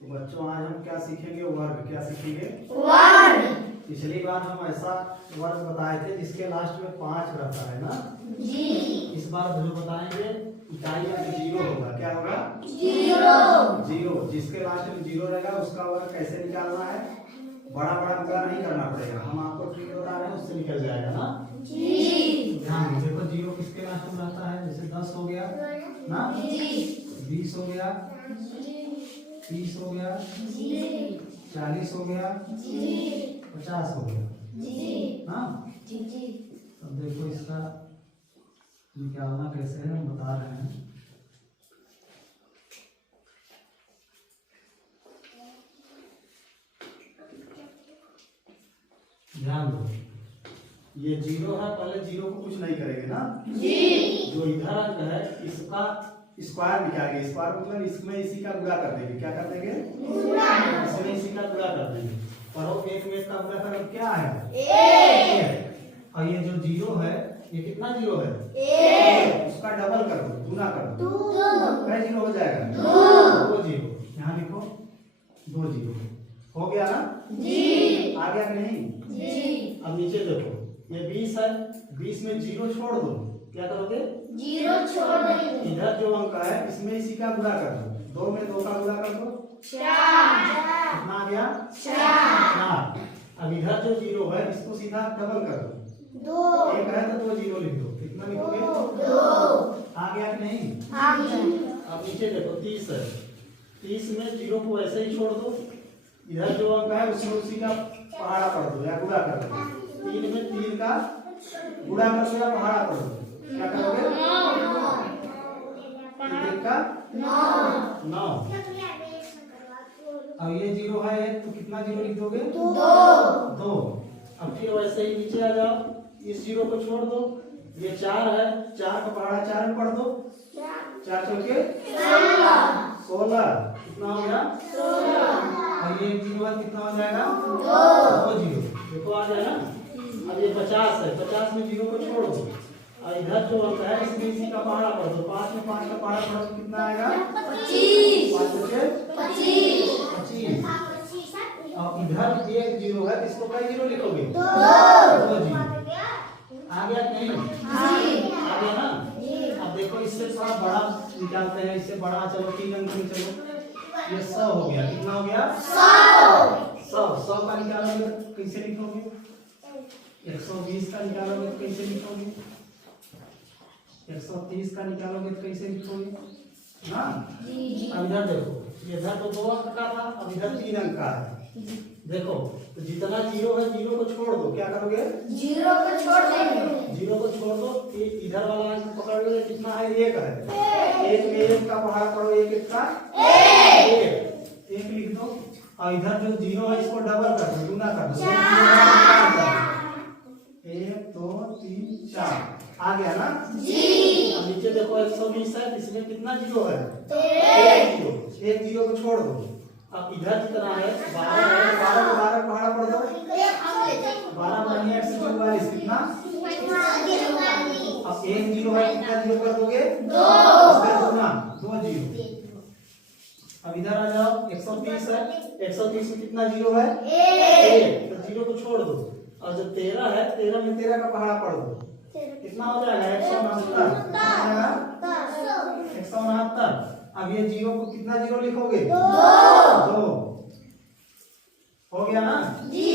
तो बच्चों आज हम क्या सीखेंगे? वर्ग। क्या सीखेंगे? वर्ग। पिछली बार हम ऐसा वर्ग बताए थे जिसके लास्ट में 5 रहता है ना जी। इस बार जो बताएंगे इकाई में 0 होगा। क्या होगा? 0। जिसके लास्ट में 0 रहेगा उसका वर्ग कैसे निकालना है? बड़ा बड़ा पूरा नहीं करना पड़ेगा, हम आपको ट्रिक बता रहे हैं उससे निकल जाएगा ना जी। ध्यान देखो 0 किसके लास्ट में रहता है? जैसे 10 हो गया ना, 20 हो गया, 30 हो गया, 40 हो गया, 50 हो गया ना। अब देखो इसका निकालना कैसे है हम बता रहे हैं। ध्यान दो, ये 0 है, पहले 0 को कुछ नहीं करेंगे ना जी। जो इधर अंक है इसका स्क्वायर निकालेंगे। स्क्वायर मतलब इसमें इसी का गुणा कर देंगे। क्या कर देंगे? इसमें इसी का गुणा कर देंगे। और एक में इसका गुणा करें क्या है? और ये जो 0 है ये कितना 0 है? उसका डबल कर दो, गुना कर दो। क्या 0 हो जाएगा? 2 0। यहाँ लिखो 2 0 हो गया ना जी। आ गया कि नहीं जी। अब नीचे देखो ये 20 है, 20 में 0 छोड़ दो। क्या करोगे? 0 छोड़ देंगे। इधर जो अंक है इसमें इसी का गुणा कर दो। 2 में 2 का गुणा कर दो। 4। कितना आ गया? 4। अब इधर जो 0 है इसको सीधा डबल कर दो। 2 एक है तो 2 0 लिख दो। कितना लिखोगे? 2। आ गया कि नहीं? अब नीचे देखो 30 है, 30 में 0 को ऐसे ही छोड़ दो। इधर जो अंक है उसमें उसी का पहाड़ा पढ़ दो या गुणा कर दो। 3 में 3 का गुणा कर दो या पहाड़ा पढ़ दो। क्या करोगे? 3 का 9। अब ये 0 है तो कितना 0 लिख दोगे? 2। अब फिर वैसे ही नीचे आ जाओ, इस 0 को छोड़ दो। ये 4 है, 4 का पहाड़ा 4 में पढ़ दो। 4 चौके 16। कितना हो गया? 16। और ये 0 है कितना हो जाएगा? 2 0। देखो आ जाएगा। अब ये 50 है, 50 में 0 को छोड़ दो और इधर जो अंक है इसमें इसी का पहाड़ा पढ़ दो। 5 में 5 का पहाड़ा पढ़ो तो कितना आएगा? 25। 5 बचे 25। और इधर एक 0 है, इसको कई 0 लिखोगे? 2 0। आ गया कि नहीं? आ गया ना। अब देखो इससे थोड़ा बड़ा निकालते हैं। इससे बड़ा चलो 3 अंक में चलो। ये 100 हो गया। कितना हो गया? 100 का निकालोगे तो कैसे लिखोगे? 120 का निकालोगे तो कैसे लिखोगे? 130 का निकालोगे तो कैसे लिखोगे ना? अब इधर देखो, इधर तो 2 अंक का था, अब इधर 3 अंक का है। देखो तो जितना 0 है 0 को छोड़ दो। क्या करोगे? 0 को छोड़ देंगे। 0 को छोड़ दो। इधर वाला अंक पकड़ लो। कितना है? 1 है। 1 में 1 का पहाड़ा पढ़ो। 1 1 का 1 लिख दो। और इधर जो 0 है इसको डबल कर दो, गुना कर दो। 1 2 3 4 आ गया ना जी। अब नीचे देखो 120 है, इसमें कितना 0 है? 1 0 को छोड़ दो। अब इधर जितना है 12 है, 12 में 12 पहाड़ा पढ़ दो। 12 बढ़िया 144। कितना? अब 1 0 है, कितना 0 कर दोगे? 2 0। अब इधर आ जाओ 130 है, 130 में कितना 0 है? 1। तो 0 को छोड़ दो। और जो 13 है 13 में 13 का पहाड़ा पढ़ दो। कितना हो जाएगा? 169। 169। अब ये 0 को कितना 0 लिखोगे? 2 हो गया ना जी।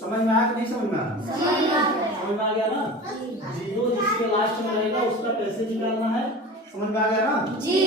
समझ में आया कि नहीं समझ में आया? समझ में आ गया ना। 0 जिसके लास्ट में रहेगा उसका कैसे निकालना है समझ में आ गया ना जी।